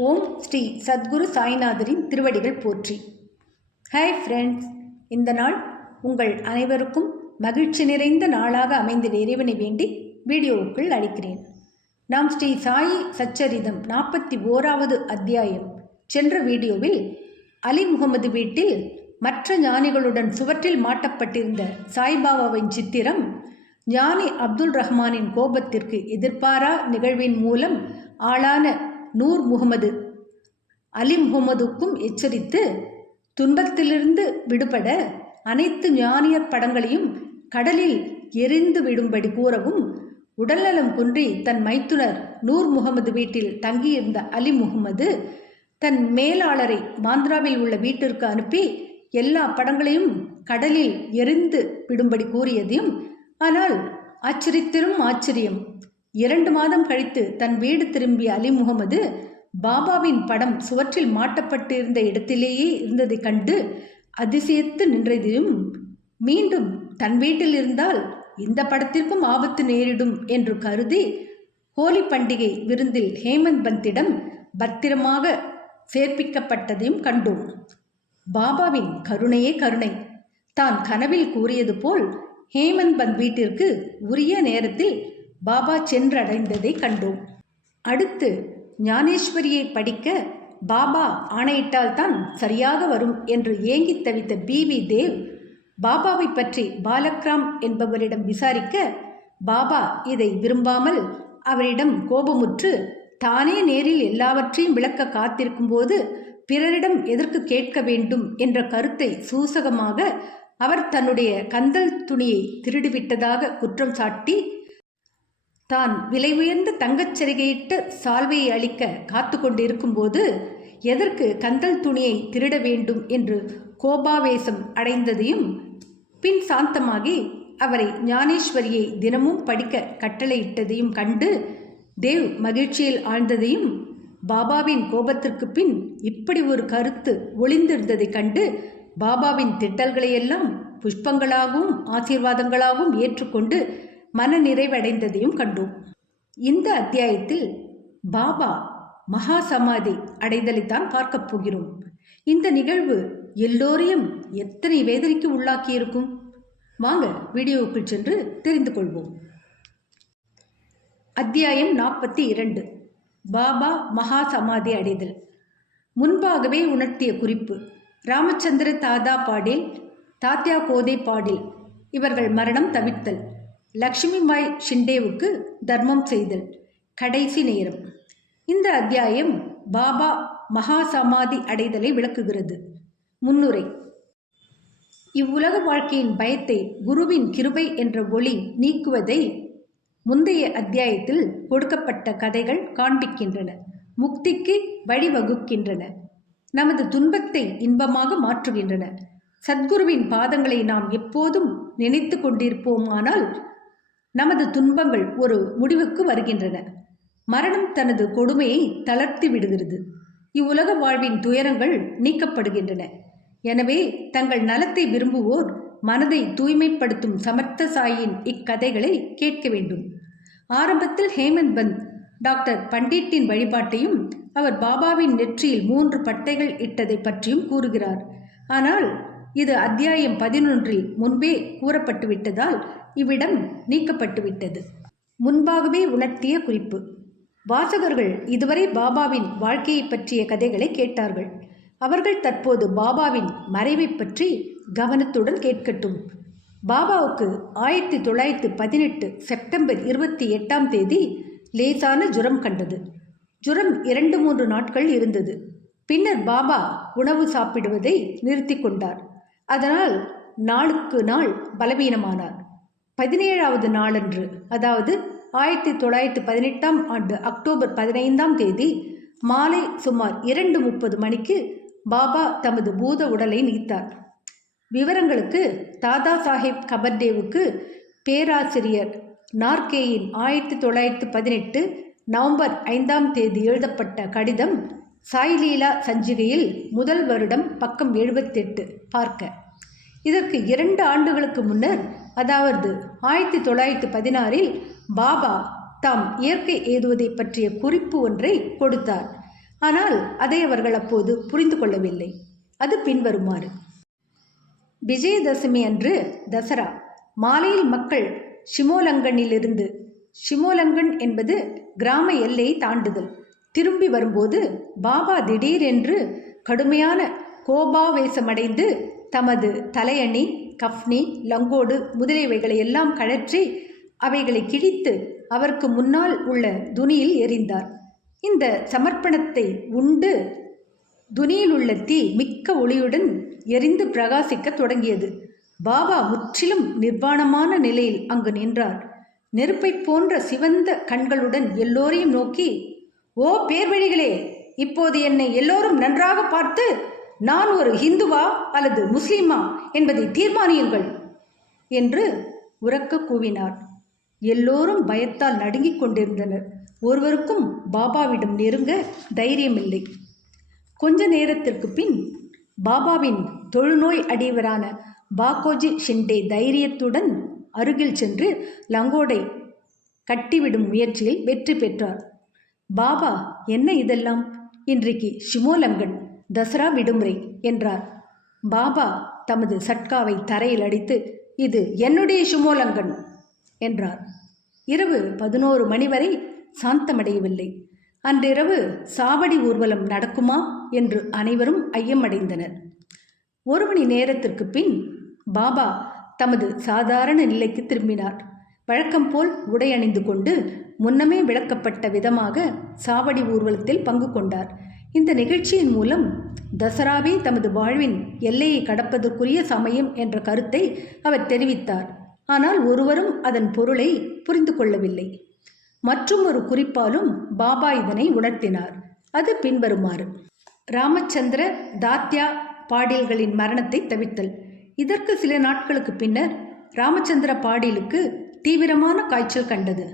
ஓம் ஸ்ரீ சத்குரு சாய்நாதரின் திருவடிகள் போற்றி. Hi friends, இந்த நாள் உங்கள் அனைவருக்கும் மகிழ்ச்சி நிறைந்த நாளாக அமைந்த இறைவனை வேண்டி வீடியோவுக்குள் அளிக்கிறேன். நாம் ஸ்ரீ சாயி சச்சரிதம் 41வது அத்தியாயம் சென்ற வீடியோவில் அலி முகமது வீட்டில் மற்ற ஞானிகளுடன் சுவற்றில் மாட்டப்பட்டிருந்த சாய்பாபாவின் சித்திரம் ஞானி அப்துல் ரஹ்மானின் கோபத்திற்கு எதிர்பாரா நிகழ்வின் மூலம் ஆளான நூர் முகமது அலி முகமதுக்கும் எச்சரித்து துன்பத்திலிருந்து விடுபட அனைத்து ஞானியர் படங்களையும் கடலில் எரிந்து விடும்படி கூறவும், உடல்நலம் குன்றி தன் மைத்துனர் நூர் முகமது வீட்டில் தங்கியிருந்த அலி முகமது தன் மேலாளரை பாந்த்ராவில் உள்ள வீட்டிற்கு அனுப்பி எல்லா படங்களையும் கடலில் எரிந்து விடும்படி கூறியதையும், ஆனால் ஆச்சரியத்திலும் ஆச்சரியம், 2 மாதம் கழித்து தன் வீடு திரும்பிய அலி முகமது பாபாவின் படம் சுவற்றில் மாட்டப்பட்டிருந்த இடத்திலேயே இருந்ததை கண்டு அதிசயித்து நின்றதையும், மீண்டும் தன் வீட்டில் இருந்தால் இந்த படத்திற்கும் ஆபத்து நேரிடும் என்று கருதி ஹோலி பண்டிகை விருந்தில் ஹேமந்த் பந்திடம் பத்திரமாக சேர்ப்பிக்கப்பட்டதையும் கண்டோம். பாபாவின் கருணையே கருணை. தான் கனவில் கூறியது போல் ஹேமந்த் பந்த் வீட்டிற்கு உரிய நேரத்தில் பாபா சென்றடைந்ததை கண்டோம். அடுத்து ஞானேஸ்வரியை படிக்க பாபா ஆணையிட்டால்தான் சரியாக வரும் என்று ஏங்கி தவித்த பிவி தேவ் பாபாவை பற்றி பாலக்ராம் என்பவரிடம் விசாரிக்க, பாபா இதை விரும்பாமல் அவரிடம் கோபமுற்று தானே நேரில் எல்லாவற்றையும் விளக்க காத்திருக்கும் போது பிறரிடம் எதற்கு கேட்க வேண்டும் என்ற கருத்தை சூசகமாக அவர் தன்னுடைய கந்தல் துணியை திருடிவிட்டதாக குற்றம் சாட்டி, தான் விலை உயர்ந்த தங்கச் சிறகையிட்டு சால்வையை அளிக்க காத்து கொண்டிருக்கும் போது எதற்கு கந்தல் துணியை திருட வேண்டும் என்று கோபாவேசம் அடைந்ததையும், பின் சாந்தமாகி அவரை ஞானேஸ்வரியை தினமும் படிக்க கட்டளையிட்டதையும் கண்டு தேவ் மகிழ்ச்சியில் ஆழ்ந்ததையும், பாபாவின் கோபத்திற்கு பின் இப்படி ஒரு கருத்து ஒளிந்திருந்ததை கண்டு பாபாவின் திட்டல்களையெல்லாம் புஷ்பங்களாகவும் ஆசீர்வாதங்களாகவும் ஏற்றுக்கொண்டு மன நிறைவடைந்ததையும் கண்டோம். இந்த அத்தியாயத்தில் பாபா மகா சமாதி அடைதலைத்தான் பார்க்கப் போகிறோம். இந்த நிகழ்வு எல்லோரையும் எத்தனை வேதனைக்கு உள்ளாக்கியிருக்கும்? வாங்க வீடியோவுக்குள் சென்று தெரிந்து கொள்வோம். அத்தியாயம் 42. பாபா மகா சமாதி அடைதல். முன்பாகவே உணர்த்திய குறிப்பு: ராமச்சந்திர தாதா பாடில், தாத்யா கோதே பாடில் இவர்கள் மரணம் தவிர்த்தல், லக்ஷ்மி பாய் ஷிண்டேவுக்கு தர்மம் செய்தல், கடைசி நேரம். இந்த அத்தியாயம் பாபா மகா சமாதி அடைதலை விளக்குகிறது. முன்னுரை: இவ்வுலக வாழ்க்கையின் பயத்தை குருவின் கிருபை என்ற ஒளி நீக்குவதை முந்தைய அத்தியாயத்தில் கொடுக்கப்பட்ட கதைகள் காண்பிக்கின்றன. முக்திக்கு வழிவகுக்கின்றன. நமது துன்பத்தை இன்பமாக மாற்றுகின்றன. சத்குருவின் பாதங்களை நாம் எப்போதும் நினைத்து கொண்டிருப்போமானால் நமது துன்பங்கள் ஒரு முடிவுக்கு வருகின்றன. மரணம் தனது கொடுமையை தளர்த்தி விடுகிறது. இவ்வுலக வாழ்வின் துயரங்கள் நீக்கப்படுகின்றன. எனவே தங்கள் நலத்தை விரும்புவோர் மனதை தூய்மைப்படுத்தும் சமர்த்த சாயின் இக்கதைகளை கேட்க வேண்டும். ஆரம்பத்தில் ஹேமந்த் பந்த் டாக்டர் பண்டிட்டின் வழிபாட்டையும் அவர் பாபாவின் நெற்றியில் 3 பட்டைகள் இட்டதை பற்றியும் கூறுகிறார். ஆனால் இது அத்தியாயம் 11 முன்பே கூறப்பட்டுவிட்டதால் இவ்விடம் நீக்கப்பட்டுவிட்டது. முன்பாகவே உணர்த்திய குறிப்பு: வாசகர்கள் இதுவரை பாபாவின் வாழ்க்கையை பற்றிய கதைகளை கேட்டார்கள். அவர்கள் தற்போது பாபாவின் மறைவை பற்றி கவனத்துடன் கேட்கட்டும். பாபாவுக்கு 1918 செப்டம்பர் 28ஆம் தேதி லேசான ஜுரம் கண்டது. ஜுரம் 2-3 நாட்கள் இருந்தது. பின்னர் பாபா உணவு சாப்பிடுவதை நிறுத்தி கொண்டார். அதனால் நாளுக்கு நாள் பலவீனமானார். 17வது நாளன்று, அதாவது 1918ஆம் ஆண்டு அக்டோபர் 15ஆம் தேதி மாலை சுமார் 2:30 மணிக்கு பாபா தமது பூத உடலை நீத்தார். விவரங்களுக்கு தாதா சாஹேப் கபர்டேவுக்கு பேராசிரியர் நார்கேயின் 1918 நவம்பர் 5ஆம் தேதி எழுதப்பட்ட கடிதம் சாய்லீலா சஞ்சிகையில் முதல் வருடம் பக்கம் 78 பார்க்க. இதற்கு 2 ஆண்டுகளுக்கு முன்னர், அதாவது 1916இல் பாபா தாம் இயற்கை ஏதுவதை பற்றிய குறிப்பு ஒன்றை கொடுத்தார். ஆனால் அதை அவர்கள் அப்போது புரிந்து கொள்ளவில்லை. அது பின்வருமாறு. விஜயதசமி அன்று தசரா மாலையில் மக்கள் ஷிமோலங்கனிலிருந்து, ஷிமோலங்கன் என்பது கிராம எல்லையை தாண்டுதல், திரும்பி வரும்போது பாபா திடீரென்று கடுமையான கோபாவேசமடைந்து தமது தலையணி, கஃப்னி, லங்கோடு முதலியவைகளை எல்லாம் கழற்றி அவைகளை கிழித்து அவருக்கு முன்னால் உள்ள துணியில் எறிந்தார். இந்த சமர்ப்பணத்தை உண்டு துணியில் உள்ள தீ மிக்க ஒளியுடன் எரிந்து பிரகாசிக்க தொடங்கியது. பாபா முற்றிலும் நிர்வாணமான நிலையில் அங்கு நின்றார். நெருப்பை போன்ற சிவந்த கண்களுடன் எல்லோரையும் நோக்கி, ஓ பேர்வழிகளே, இப்போது என்னை எல்லோரும் நன்றாக பார்த்து நான் ஒரு ஹிந்துவா அல்லது முஸ்லிமா என்பதை தீர்மானியுங்கள் என்று உரக்க கூவினார். எல்லோரும் பயத்தால் நடுங்கிக் கொண்டிருந்தனர். ஒருவருக்கும் பாபாவிடம் நெருங்க தைரியமில்லை. கொஞ்ச நேரத்திற்கு பின் பாபாவின் தொழுநோய் அடியவரான பாகோஜி ஷிண்டே தைரியத்துடன் அருகில் சென்று லங்கோடை கட்டிவிடும் முயற்சியில் வெற்றி பெற்றார். பாபா, என்ன இதெல்லாம்? இன்றைக்கு ஷிமோலங்கன் தசரா விடுமுறை என்றார். பாபா தமது சட்காவை தரையில் அடித்து, இது என்னுடைய ஷிமோலங்கன் என்றார். இரவு 11 மணி வரை சாந்தமடையவில்லை. அன்றிரவு சாவடி ஊர்வலம் நடக்குமா என்று அனைவரும் ஐயமடைந்தனர். 1 மணி நேரத்திற்கு பின் பாபா தமது சாதாரண நிலைக்கு திரும்பினார். வழக்கம் போல் உடை அணிந்து கொண்டு முன்னமே விளக்கப்பட்ட விதமாக சாவடி ஊர்வலத்தில் பங்கு கொண்டார். இந்த நிகழ்ச்சியின் மூலம் தசராவே தமது வாழ்வின் எல்லையை கடப்பதற்குரிய சமயம் என்ற கருத்தை அவர் தெரிவித்தார். ஆனால் ஒருவரும் அதன் பொருளை புரிந்து கொள்ளவில்லை. மற்றும் ஒரு குறிப்பாலும் பாபா இதனை உணர்த்தினார். அது பின்வருமாறு. ராமச்சந்திர தாத்யா பாடீல்களின் மரணத்தை தவிர்த்தல். இதற்கு சில நாட்களுக்கு பின்னர் ராமச்சந்திர பாடீலுக்கு தீவிரமான காய்ச்சல் கண்டது.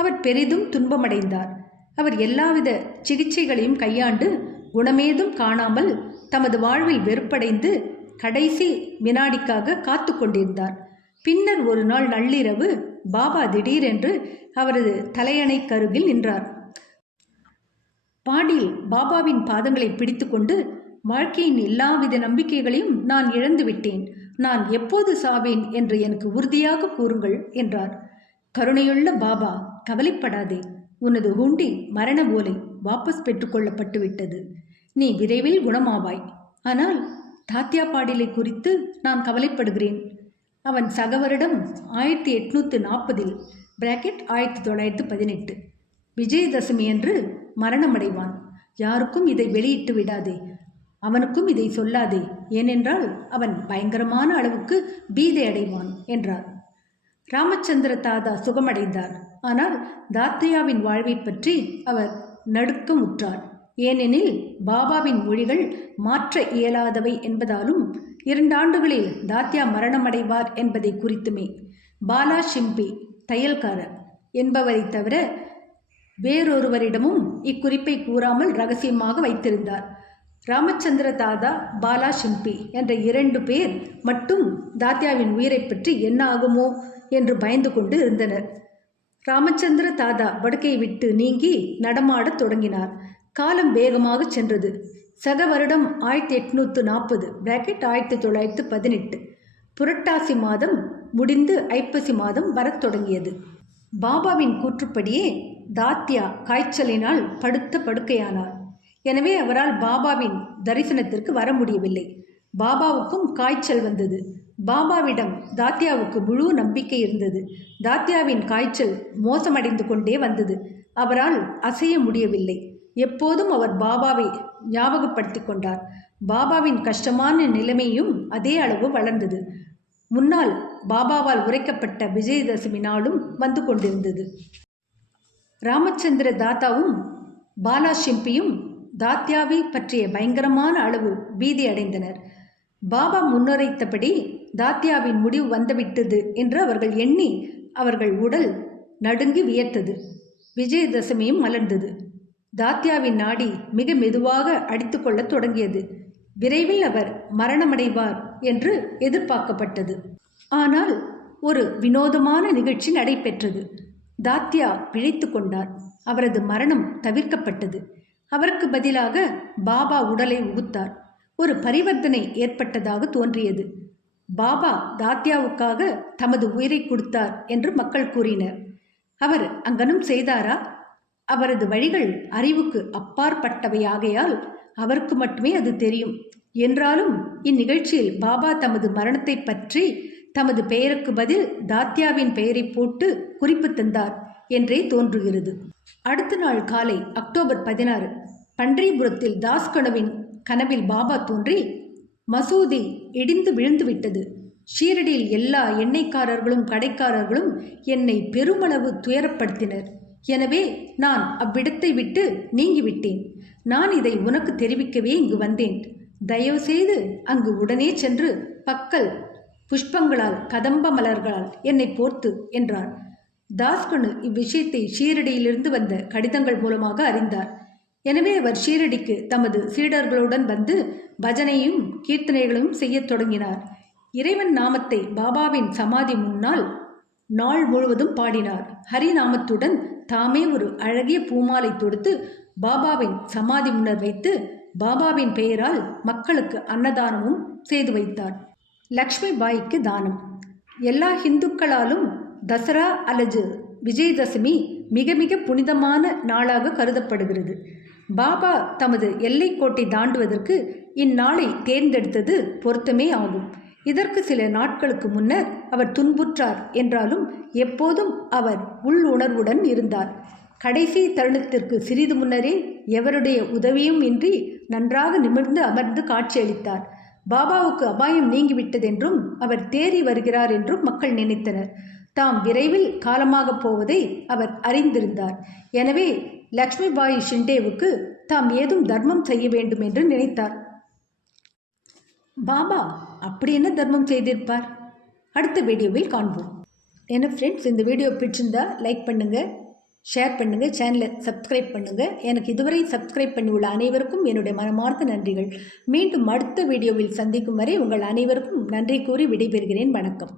அவர் பெரிதும் துன்பமடைந்தார். அவர் எல்லாவித சிகிச்சைகளையும் கையாண்டு குணமேதும் காணாமல் தமது வாழ்வில் வெறுப்படைந்து கடைசி வினாடிக்காக காத்து கொண்டிருந்தார். பின்னர் ஒரு நாள் நள்ளிரவு பாபா திடீரென்று அவரது தலையணை கருகில் நின்றார். பாடீல் பாபாவின் பாதங்களை பிடித்து கொண்டு, வாழ்க்கையின் எல்லாவித நம்பிக்கைகளையும் நான் இழந்து விட்டேன், நான் எப்போது சாவேன் என்று எனக்கு உறுதியாக கூறுங்கள் என்றார். கருணையுள்ள பாபா, கவலைப்படாதே, உனது ஹூண்டி மரண ஓலை வாபஸ் பெற்றுக்கொள்ளப்பட்டு விட்டது, நீ விரைவில் குணமாவாய். ஆனால் தாத்யா பாடீலை குறித்து நான் கவலைப்படுகிறேன். அவன் சக வருடம் 1840 (1918) விஜயதசமி அன்று மரணமடைவான். யாருக்கும் இதை வெளியிட்டு விடாதே, அவனுக்கும் இதை சொல்லாதே, ஏனென்றால் அவன் பயங்கரமான அளவுக்கு பீதை அடைவான் என்றார். ராமச்சந்திர தாதா சுகமடைந்தார். ஆனால் தாத்யாவின் வாழ்வை பற்றி அவர் நடுக்கமுற்றார். ஏனெனில் பாபாவின் மொழிகள் மாற்ற இயலாதவை என்பதாலும் 2 ஆண்டுகளில் தாத்யா மரணமடைவார் என்பதை குறித்துமே. பாலா ஷிம்பி தையல்காரர் என்பவரை தவிர வேறொருவரிடமும் இக்குறிப்பை கூறாமல் ரகசியமாக வைத்திருந்தார். ராமச்சந்திர தாதா, பாலா ஷிம்பி என்ற 2 பேர் மட்டும் தாத்யாவின் உயிரை பற்றி என்ன ஆகுமோ என்று பயந்து கொண்டு இருந்தனர். ராமச்சந்திர தாதா படுக்கையை விட்டு நீங்கி நடமாடத் தொடங்கினார். காலம் வேகமாக சென்றது. சக வருடம் 1840 (1918) புரட்டாசி மாதம் முடிந்து ஐப்பசி மாதம் வரத் தொடங்கியது. பாபாவின் கூற்றுப்படியே தாத்யா காய்ச்சலினால் படுத்த படுக்கையானார். எனவே அவரால் பாபாவின் தரிசனத்திற்கு வர முடியவில்லை. பாபாவுக்கும் காய்ச்சல் வந்தது. பாபாவிடம் தாத்யாவுக்கு முழு நம்பிக்கை இருந்தது. தாத்யாவின் காய்ச்சல் மோசமடைந்து கொண்டே வந்தது. அவரால் அசைய முடியவில்லை. எப்போதும் அவர் பாபாவை ஞாபகப்படுத்தி கொண்டார். பாபாவின் கஷ்டமான நிலைமையும் அதே அளவு வளர்ந்தது. முன்னால் பாபாவால் உரைக்கப்பட்ட விஜயதசமி நாளும் வந்து கொண்டிருந்தது. ராமச்சந்திர தாத்தாவும் பாலா ஷிம்பியும் தாத்யாவை பற்றிய பயங்கரமான அளவு பீதி அடைந்தனர். பாபா முன்னுரைத்தபடி தாத்யாவின் முடிவு வந்துவிட்டது என்று அவர்கள் எண்ணி அவர்கள் உடல் நடுங்கி வியர்த்தது. விஜயதசமியும் மலர்ந்தது. தாத்யாவின் நாடி மிக மெதுவாக அடித்து கொள்ள தொடங்கியது. விரைவில் அவர் மரணமடைவார் என்று எதிர்பார்க்கப்பட்டது. ஆனால் ஒரு வினோதமான நிகழ்ச்சி நடைபெற்றது. தாத்யா பிழைத்து கொண்டார். அவரது மரணம் தவிர்க்கப்பட்டது. அவருக்கு பதிலாக பாபா உடலை உகுத்தார். ஒரு பரிவர்த்தனை ஏற்பட்டதாக தோன்றியது. பாபா தாத்யாவுக்காக தமது உயிரை கொடுத்தார் என்று மக்கள் கூறினர். அவர் அங்கனம் செய்தாரா? அவரது வழிகள் அறிவுக்கு அப்பாற்பட்டவையாகையால் அவருக்கு மட்டுமே அது தெரியும். என்றாலும் இந்நிகழ்ச்சியில் பாபா தமது மரணத்தை பற்றி தமது பெயருக்கு பதில் தாத்யாவின் பெயரை போட்டு குறிப்பு தந்தார் என்றே தோன்றுகிறது. அடுத்த நாள் காலை அக்டோபர் 16 பன்றிபுரத்தில் தாஸ் கனவில் பாபா தோன்றி, மசூதி இடிந்து விழுந்து விட்டது. ஷீரடியில் எல்லா எண்ணெய்க்காரர்களும் கடைக்காரர்களும் என்னை பெருமளவு துயரப்படுத்தினர். எனவே நான் அவ்விடத்தை விட்டு நீங்கிவிட்டேன். நான் இதை உனக்கு தெரிவிக்கவே இங்கு வந்தேன். தயவு செய்து அங்கு உடனே சென்று பக்கல் புஷ்பங்களால் கதம்ப மலர்களால் என்னை போர்த்து என்றார். தாஸ்கனு இவ்விஷயத்தை ஷீரடியிலிருந்து வந்த கடிதங்கள் மூலமாக அறிந்தார். எனவே அவர் ஷீரடிக்கு தமது சீடர்களுடன் வந்து பஜனையும் கீர்த்தனைகளும் செய்யத் தொடங்கினார். இறைவன் நாமத்தை பாபாவின் சமாதி முன்னால் நாள் முழுவதும் பாடினார். ஹரிநாமத்துடன் தாமே ஒரு அழகிய பூமாலை தொடுத்து பாபாவின் சமாதி முன்னர் வைத்து பாபாவின் பெயரால் மக்களுக்கு அன்னதானமும் செய்து வைத்தார். லக்ஷ்மி பாய்க்கு தானம். எல்லா இந்துக்களாலும் தசரா அல்லது விஜயதசமி மிக மிக புனிதமான நாளாக கருதப்படுகிறது. பாபா தமது எல்லைக்கோட்டை தாண்டுவதற்கு இந்நாளை தேர்ந்தெடுத்தது பொருத்தமே ஆகும். இதற்கு சில நாட்களுக்கு முன்னர் அவர் துன்புற்றார் என்றாலும் எப்போதும் அவர் உள்ளுணர்வுடன் இருந்தார். கடைசி தருணத்திற்கு சிறிது முன்னரே எவருடைய உதவியும் இன்றி நன்றாக நிமிர்ந்து அமர்ந்து காட்சியளித்தார். பாபாவுக்கு அபாயம் நீங்கிவிட்டதென்றும் அவர் தேறி வருகிறார் என்றும் மக்கள் நினைத்தனர். தாம் விரைவில் காலமாக போவதை அவர் அறிந்திருந்தார். எனவே லக்ஷ்மிபாய் ஷிண்டேவுக்கு தாம் ஏதும் தர்மம் செய்ய வேண்டும் என்று நினைத்தார். பாபா அப்படி என்ன தர்மம் செய்திருப்பார்? அடுத்த வீடியோவில் காண்போம். என்ன ஃப்ரெண்ட்ஸ், இந்த வீடியோ பிடிச்சிருந்தா லைக் பண்ணுங்கள், ஷேர் பண்ணுங்கள், சேனலை சப்ஸ்கிரைப் பண்ணுங்கள். எனக்கு இதுவரை சப்ஸ்கிரைப் பண்ணியுள்ள அனைவருக்கும் என்னுடைய மனமார்ந்த நன்றிகள். மீண்டும் அடுத்த வீடியோவில் சந்திக்கும் வரை உங்கள் அனைவருக்கும் நன்றி கூறி விடைபெறுகிறேன். வணக்கம்.